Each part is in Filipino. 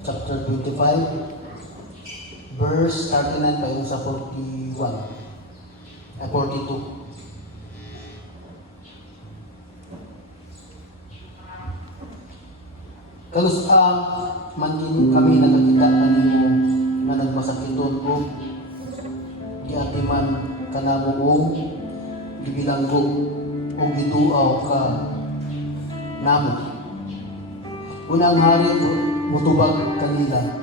chapter 25, verse 39 pa yung sa 41, 42. Kalusaan man din kami nakakita kanimo nga nagmasakiton o giatiman kanamo o gibilanggo o giduaw ka namo. Unang hari mutubag kanila.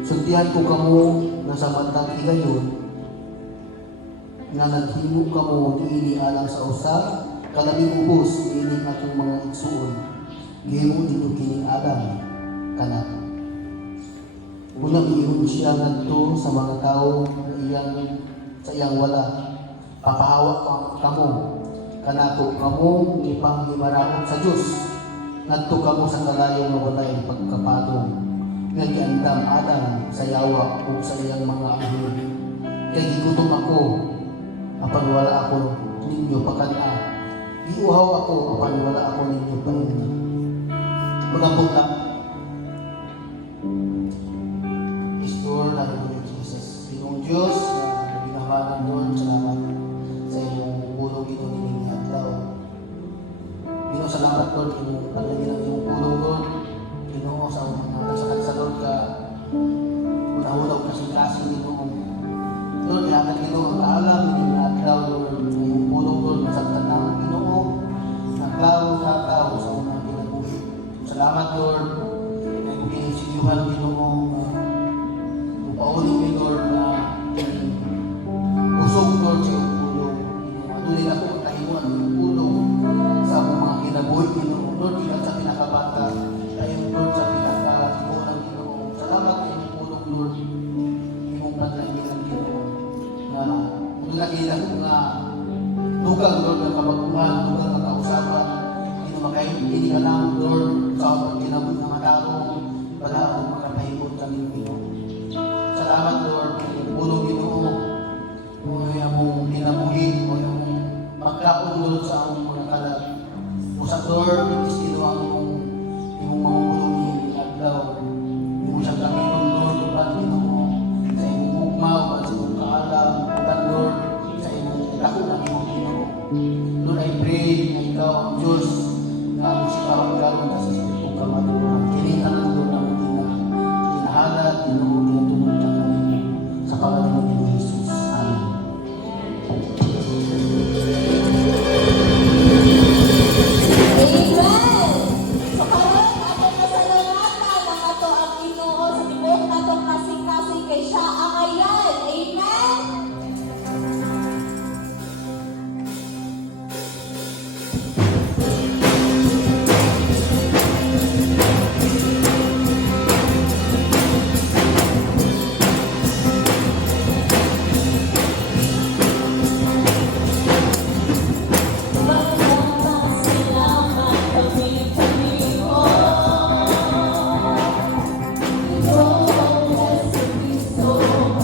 Sultihan ko kamo na sa matang igayon nga naghimo kamo niini alang sa usa kalabing ubos niini atong mga igsuon. Gihimo dito kini Adam kana. Unang iyon siya ngadto sa mga tao sa iyang wala. Papahawak kamo kanato kamo ipanghimaraot sa Dios. Ngadto kamo sa kalayo nga walay pagkapatong. Nga giandam Adam sa yawa ug sa iyang mga anghel. Kay gigutom ako apan wala ako ninyo pakana. Giuhaw ako apan wala ako ninyo panunan. Magabog lang. Is Lord, hallelujah, Jesus. Pinong Diyos, na binamanan Lord, salamat sa iyong pulong ito nining adlaw. Pinong salamat Lord, pinong palagin ang iyong pulong Lord. Pinong sa mga nagsakat sa Lord ka, unahulaw kasing-kasing Pinong. Lord, ihatag Pinong ang kaalam nining adlaw Lord, iyong pulong Lord, masagtan ng Pinong, naglaw sa unang pinabuhi. Salamat Lord, ay pinagsidiwan Ginoo upauling mi Lord na usog Lord sa iyong pulong. Matuloy ako ang kahimuan ng iyong pulong sa among mga kinabuhi Ginoo. Lord, ikat sa pinakabata, tayo Lord sa pinakatimuan ng Ginoo. Salamat sa iyong pulong Lord, iyong panlanginan Ginoo. Na nakila ko nga dugang Lord ng kabaguhan, dugang ng kausapan, hindi ka lang Lord sa among kinabot ng mga tao para akong makapahimot kami Ginoo. Salamat Lord, pulong Ginoo mo among kinabuhi, mo among pagkaon Lord sa among mga kalag. Usap Lord, itis Ginoo ang imong mamulong ni adlaw. Imong siyang gamiton Lord, upan Ginoo sa imong hugma, upan sa imong kaalam, upan Lord sa imong dako ng imong Ginoo. Lord, I pray na ikaw ang Diyos na sigaw karon sa Espiritu kamaturan. Kinitan ang Lord na ginahalat, ginatulog ka kami sa pangalan ni Jesus. Amen. Amen! So karon ato nasalamatan ang ato ang Ginoo sa tibuok natong kasing-kasing kay siya ang ayan. Amen! Oh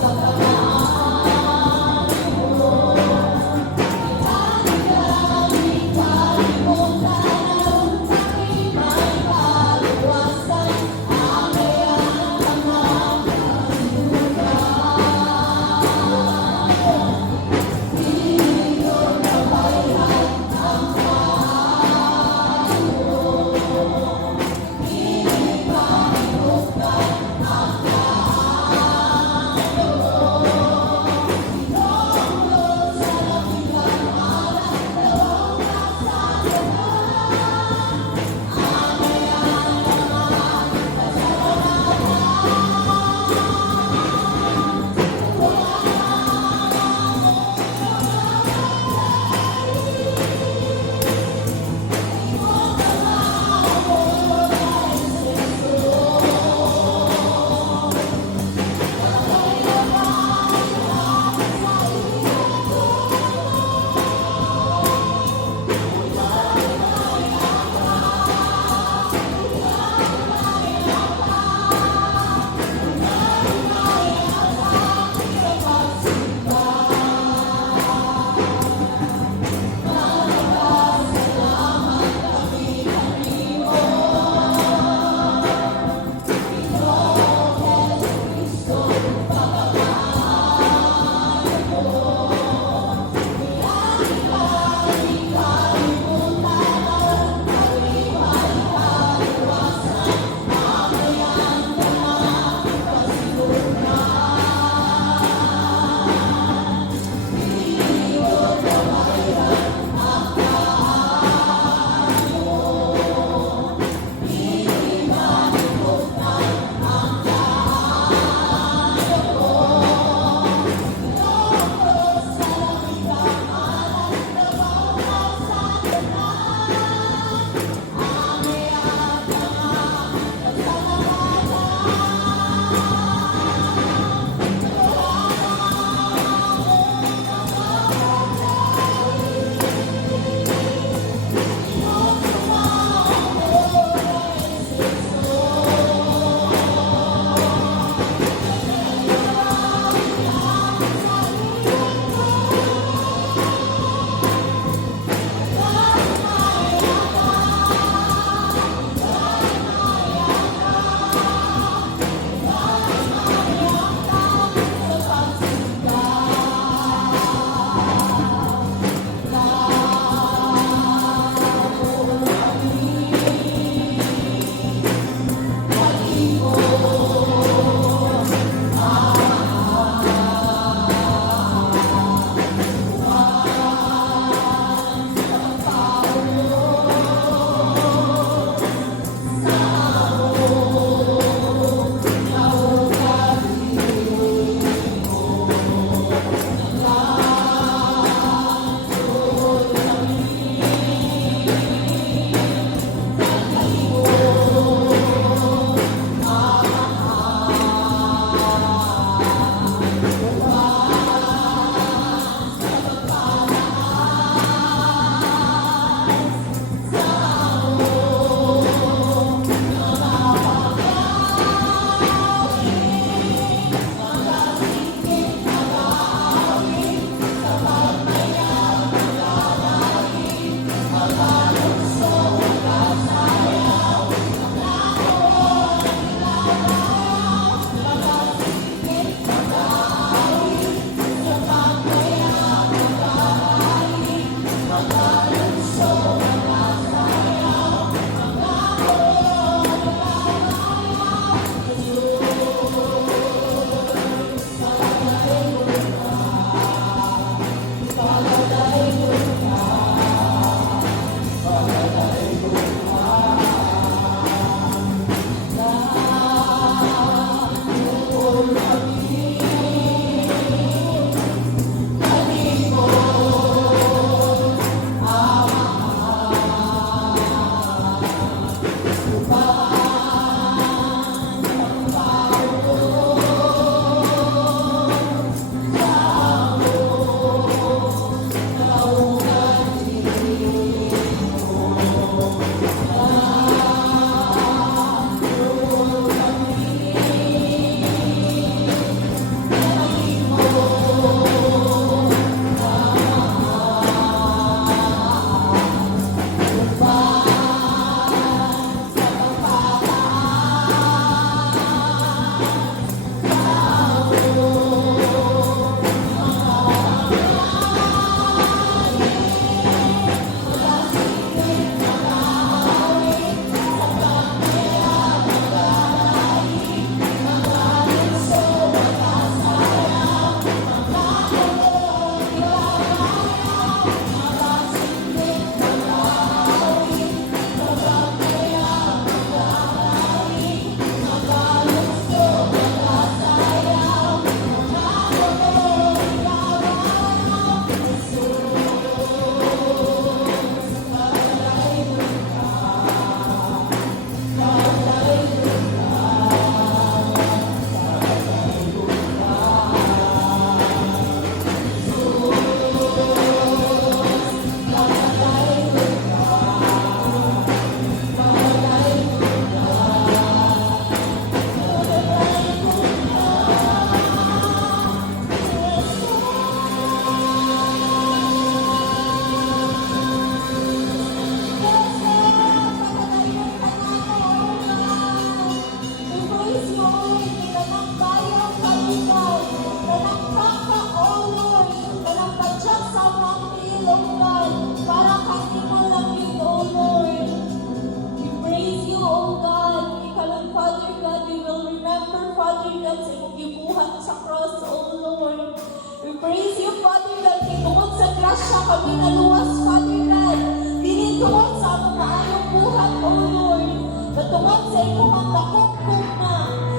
Father God, sa imong gibuhat sa cross, O Lord. We praise you, Father God, kay tungod sa grasya kami naluwas, Father God. Dili tungod sa among maayong buhat, O Lord. Natungod sa imong ang nakukog na,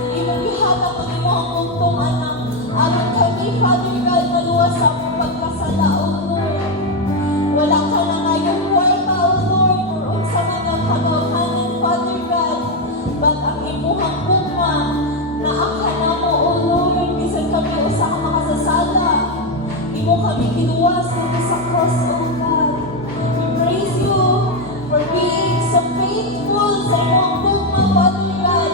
imong gihatag ang imong bugtong anak. Aron kami, Father God, maluwas sa among pagkasala, O Lord. Wala ka na ngayong kwarta, O Lord, or unsa man ang kanuhanan, Father God. But ang imuhang bunga, naaka na mo, O Lord, bisan kami usa ka makasasala. Imo kami kinuwas dito sa cross, O God. We praise you for being so faithful sa imong bunga, Father God.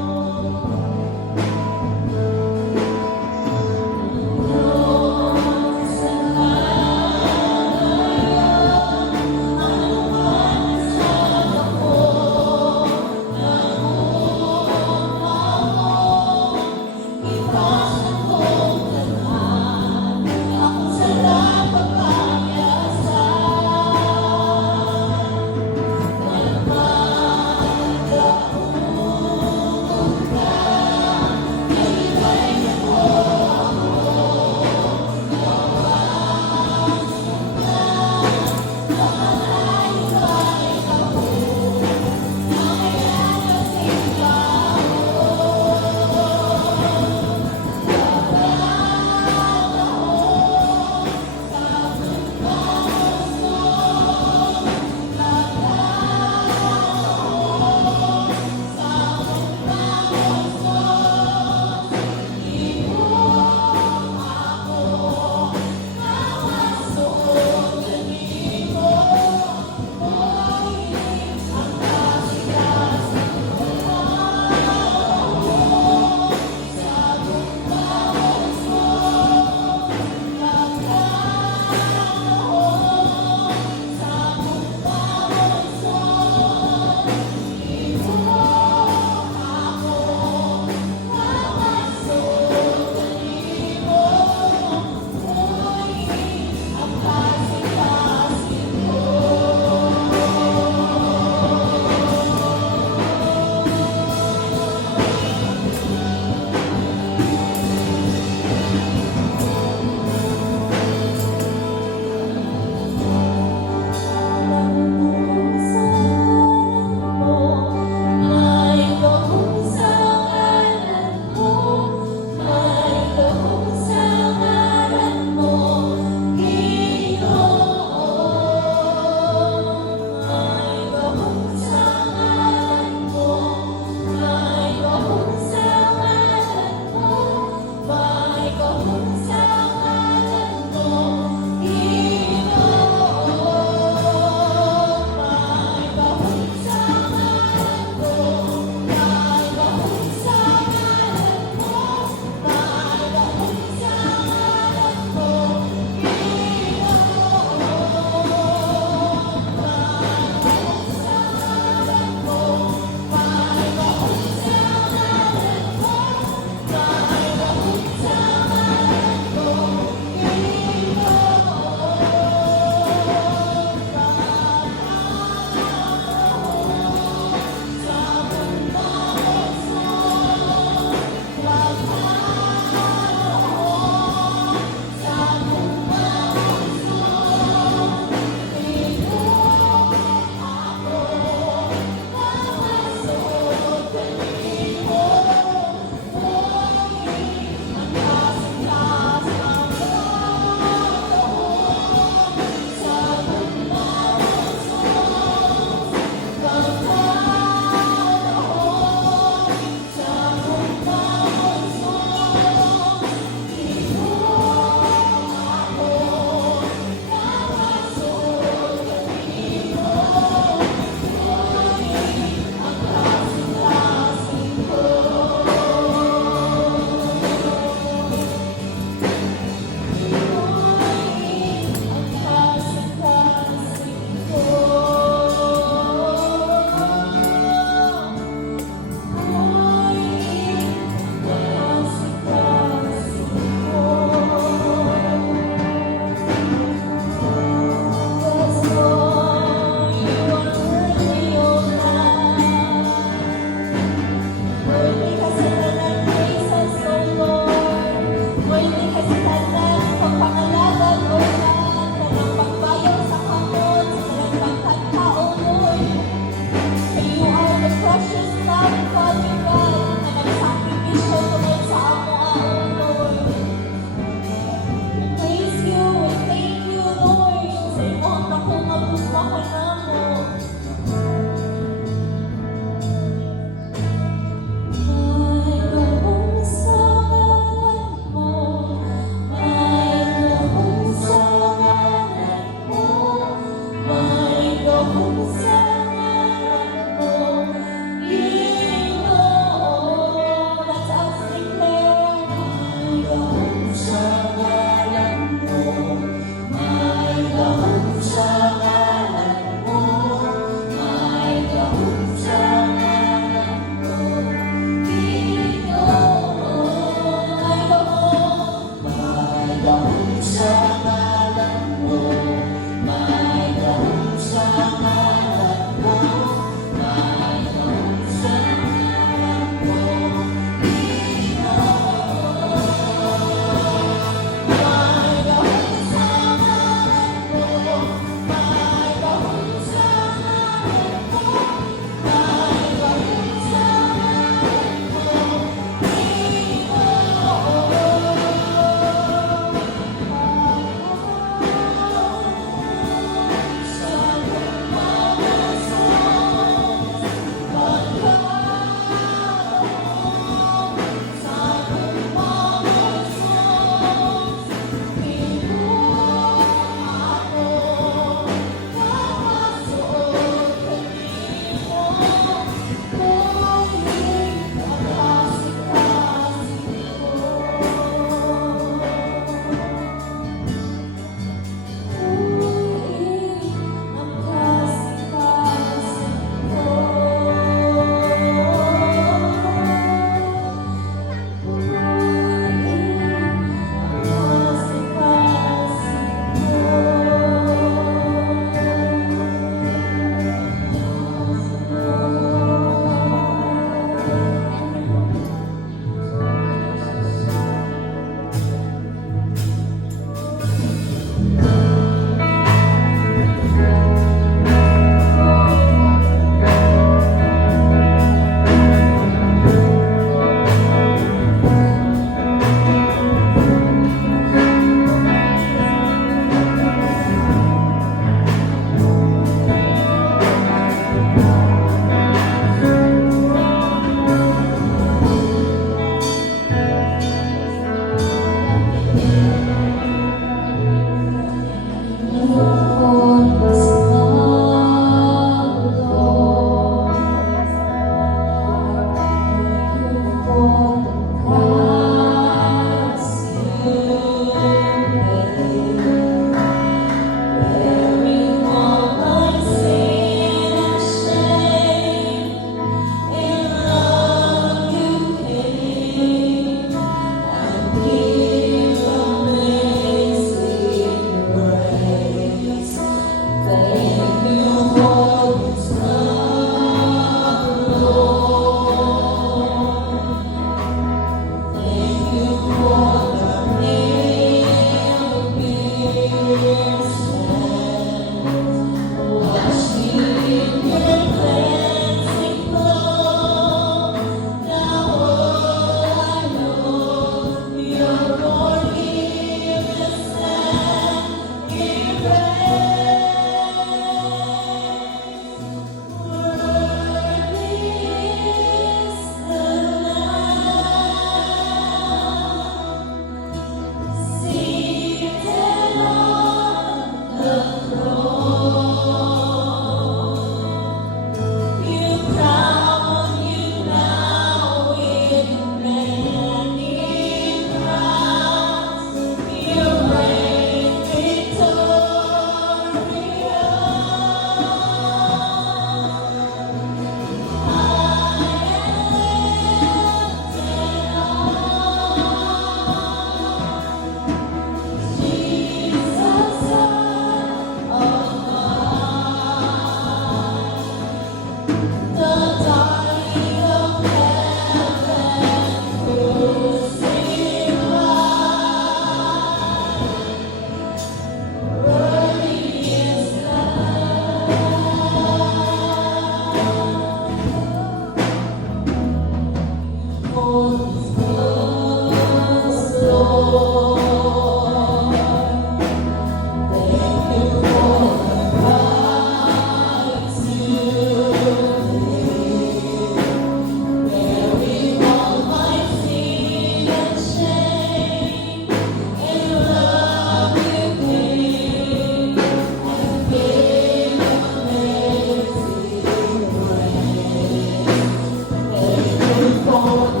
For